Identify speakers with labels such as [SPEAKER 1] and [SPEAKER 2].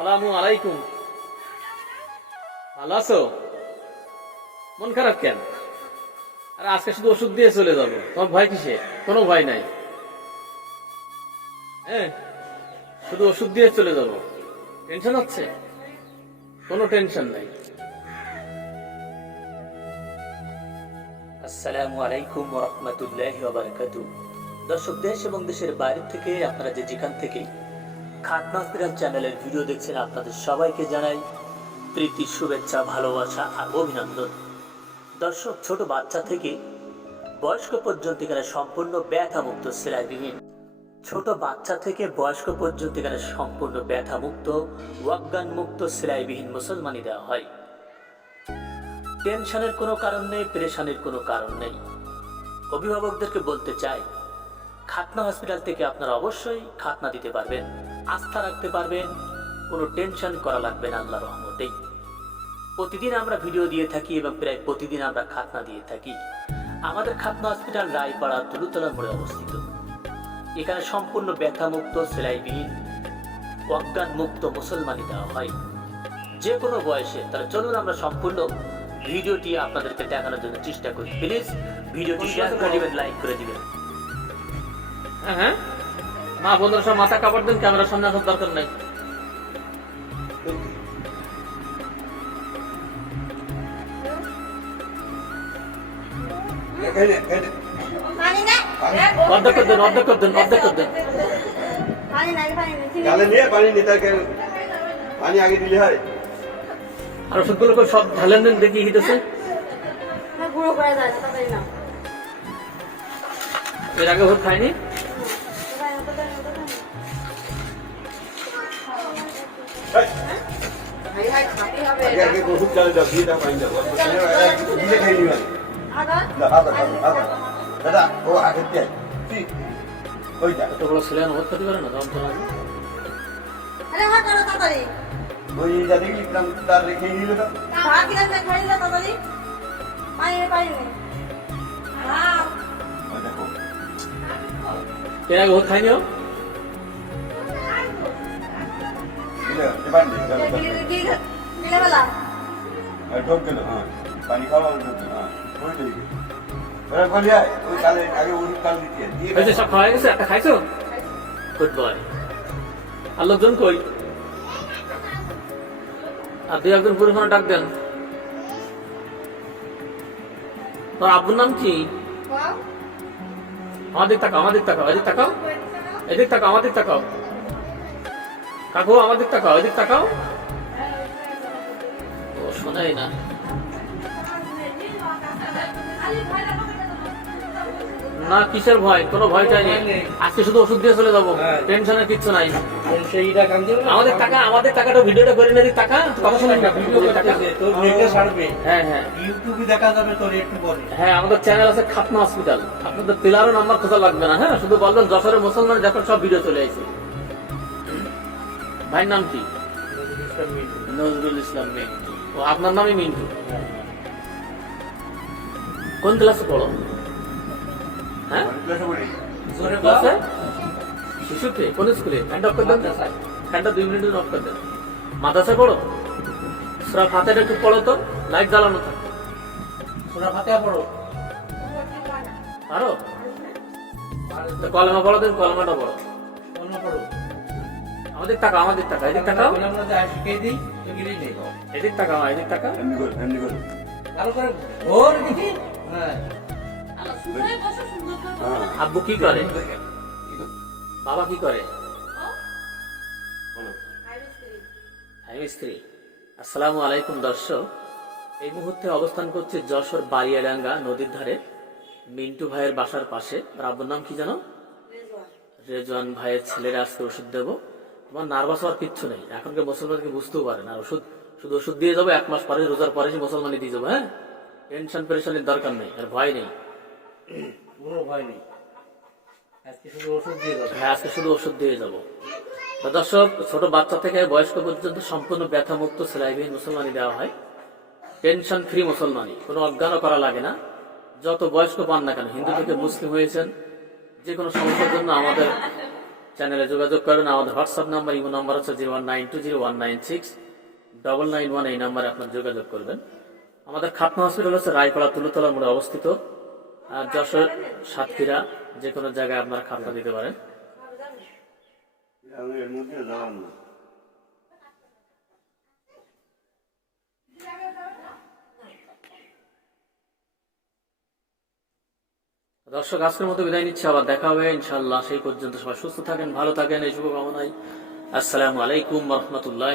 [SPEAKER 1] সালামু আলাইকুম। ভালো আছো? মন খারাপ কেন? আরে আজকে শুধু ওষুধ দিয়ে চলে যাব। তোমার ভয় কিসে কোনো ভয় নাই। হ্যাঁ শুধু ওষুধ দিয়ে চলে যাব। টেনশন হচ্ছে? কোনো টেনশন নাই।
[SPEAKER 2] আসসালামু আলাইকুম রহমতুল্লাহ দর্শক, দেশ এবং দেশের বাইরে থেকে আপনারা যে যেখান থেকে খাতনা হসপিটাল চ্যানেলের ভিডিও দেখছেন আপনাদের সবাইকে জানাই প্রীতি, শুভেচ্ছা, ভালোবাসা আর অভিনন্দন। দর্শক, ছোট বাচ্চা থেকে বয়স্ক পর্যন্ত এখানে সম্পূর্ণ ব্যথামুক্ত সেলাইবিহীন ছোট বাচ্চা থেকে বয়স্ক পর্যন্ত এখানে সম্পূর্ণ ব্যথামুক্ত ওয়াজ্ঞান মুক্ত সেলাইবিহীন মুসলমানি দেওয়া হয়। টেনশনের কোনো কারণ নেই, পেরেশানির কোনো কারণ নেই। অভিভাবকদেরকে বলতে চাই, খাতনা হসপিটাল থেকে আপনারা অবশ্যই খাতনা দিতে পারবেন। আস্থা রাখতে পারবেন কোনো টেনশন করা লাগবে না আল্লাহ রহমতেই। প্রতিদিন আমরা ভিডিও দিয়ে থাকি এবং প্রায় প্রতিদিন আমরা খাতনা দিয়ে থাকি। আমাদের খাতনা হসপিটাল রায়পাড়া, তুলুতলা মোড়ে অবস্থিত। এখানে সম্পূর্ণ ব্যথামুক্ত, সেলাইবিহীন অজ্ঞান মুক্ত মুসলমানি দেওয়া হয়। যে কোনো বয়সে, তাহলে চলুন আমরা সম্পূর্ণ ভিডিওটি আপনাদেরকে দেখানোর জন্য চেষ্টা করি। প্লিজ ভিডিওটি শেয়ার করে দিবেন লাইক করে দিবেন।
[SPEAKER 1] হ্যাঁ হ্যাঁ। মা বন্ধুরা সব মাথা কাপড় দেন ক্যামেরার সামনে আসার দরকার নাই।
[SPEAKER 3] পানি
[SPEAKER 1] অর্ধেক করে দেন অর্ধেক করে দেন অর্ধেক করে দেন।
[SPEAKER 3] পানি নাই পানি নাই ঠিক
[SPEAKER 4] নিয়ে পানি নিতে পানি আগে দিলে হয়।
[SPEAKER 1] আর ওষুধগুলো সব ঢালেন দেন দেখি হিটেছে
[SPEAKER 3] না
[SPEAKER 1] এর আগে ওষুধ খাইনি?
[SPEAKER 4] দাদা ও আগে দিয়ে তুই ওইটা
[SPEAKER 1] এত বড় পারে না যন্ত্রণা
[SPEAKER 3] আরে হাত করো
[SPEAKER 4] ওই তার রেখে নিল তো
[SPEAKER 3] হ্যাঁ
[SPEAKER 4] দেখো
[SPEAKER 1] এর আগে ওষুধ খাইনি
[SPEAKER 4] আর ঢোক গেল হ্যাঁ। পানি খাওয়া ঢোক গেল, হ্যাঁ। ওই দিকে ওরা বলি ওই কালে আগে ওষুধ কাল দিতে দিয়ে
[SPEAKER 1] সব খাওয়া গেছে? একটা খাইছো? গুড বয় আর লোকজন কই? আর দুই একজন ডাক দেন। তোর আব্বুর নাম কি? আমাদের তাকাও আমাদের তাকাও এদিক তাকাও। এদিক তাকাও আমাদের তাকাও। কাকু আমাদের তাকাও এদিক তাকাও ও শোনাই না। না কিসের ভয়? কোনো নেই আজকে শুধু ওষুধ দিয়ে চলে যাব। টেনশনের কিচ্ছু নাই। আমাদের টাকা আমাদের টাকাটা ভিডিওটা করে নেই টাকা। কথা শুনুন না হ্যাঁ হ্যাঁ।
[SPEAKER 5] ইউটিউবে দেখা যাবে তোর একটু পরে।
[SPEAKER 1] হ্যাঁ আমাদের চ্যানেল আছে খাতনা হসপিটাল আপনাদের পিলারও নাম্বার খোঁজা লাগবে না হ্যাঁ? শুধু বলবেন যশোরের মুসলমান যখন সব ভিডিও চলে আসে। ভাইয়ের নাম কি? নজরুল ইসলাম মিন্টু। ও আপনার নামই মিন্টু? কোন ক্লাসে পড়ো? হ্যাঁ?
[SPEAKER 4] ক্লাসে
[SPEAKER 1] শিশুতে কোন স্কুলে? হ্যান্ড অফ করে দেন। হ্যান্ডটা দুই মিনিট অফ করে দেন। মাদ্রাসায় পড়ো? সুরা ফাতেটা একটু পড়ো তো লাইট জ্বালানো থাকে।
[SPEAKER 5] সোনা ফাতে পড়ো।
[SPEAKER 1] আরও তো কলমা পড়ো কলমাটা পড়ো।
[SPEAKER 5] অন্য পড়ো।
[SPEAKER 1] আমাদের টাকা আমাদের টাকা এদিক টাকাও এদিক টাকা এদিক টাকা
[SPEAKER 4] এমনি করে এমনি করে।
[SPEAKER 5] ভালো করে ভোর দেখি
[SPEAKER 1] আব্বু কি করে? বাবা কি করে? স্ত্রী। আসসালামু আলাইকুম দর্শক। এই মুহূর্তে অবস্থান করছে যশোর বাড়িয়াডাঙ্গা নদীর ধারে। মিন্টু ভাইয়ের বাসার পাশে। আর আব্বুর নাম কি জানো রেজওয়ান ভাইয়ের ছেলেরা আজকে ওষুধ দেবো। তোমার নার্ভাস হওয়ার কিচ্ছু নেই। এখনকার মুসলমানকে বুঝতেও পারে না। ওষুধ শুধু ওষুধ দিয়ে যাব এক মাস পরে রোজার পরে মুসলমানি দিয়ে যাব হ্যাঁ? টেনশন পেরেশানির দরকার নেই আর ভয় নেই।
[SPEAKER 5] কোনো ভয় নেই। আজকে শুধু ওষুধ দিয়ে দেবো
[SPEAKER 1] হ্যাঁ আজকে শুধু ওষুধ দিয়ে যাব। তো দর্শক ছোট বাচ্চা থেকে বয়স্ক পর্যন্ত সম্পূর্ণ ব্যথামুক্ত সেলাইবিহীন মুসলমানি দেওয়া হয়। টেনশন ফ্রি মুসলমানি কোনো অজ্ঞানও করা লাগে না। যত বয়স্ক পান না কেন হিন্দু থেকে মুসলিম হয়েছেন যে কোনো সমস্যার জন্য আমাদের চ্যানেলে যোগাযোগ করুন। আমাদের হোয়াটসঅ্যাপ নাম্বার, ইমো নাম্বার হচ্ছে zero one nine two zero one nine six. Double nine one এই নাম্বারে আপনার যোগাযোগ করবেন। আমাদের খাতনা হসপিটাল হচ্ছে রায়পাড়া তুলতলা মোড়ে অবস্থিত। আর যশোর সাতক্ষীরা যে কোনো জায়গায় আপনারা খাতনা দিতে পারেন।
[SPEAKER 4] এর মধ্যে যাওয়ার না
[SPEAKER 1] দর্শক, আজকের মতো বিদায় নিচ্ছে। আবার দেখা হবে ইনশাল্লাহ সেই পর্যন্ত সবাই সুস্থ থাকেন, ভালো থাকেন। এই শুভকামনায় আসসালামু আলাইকুম রহমতুল্লাহ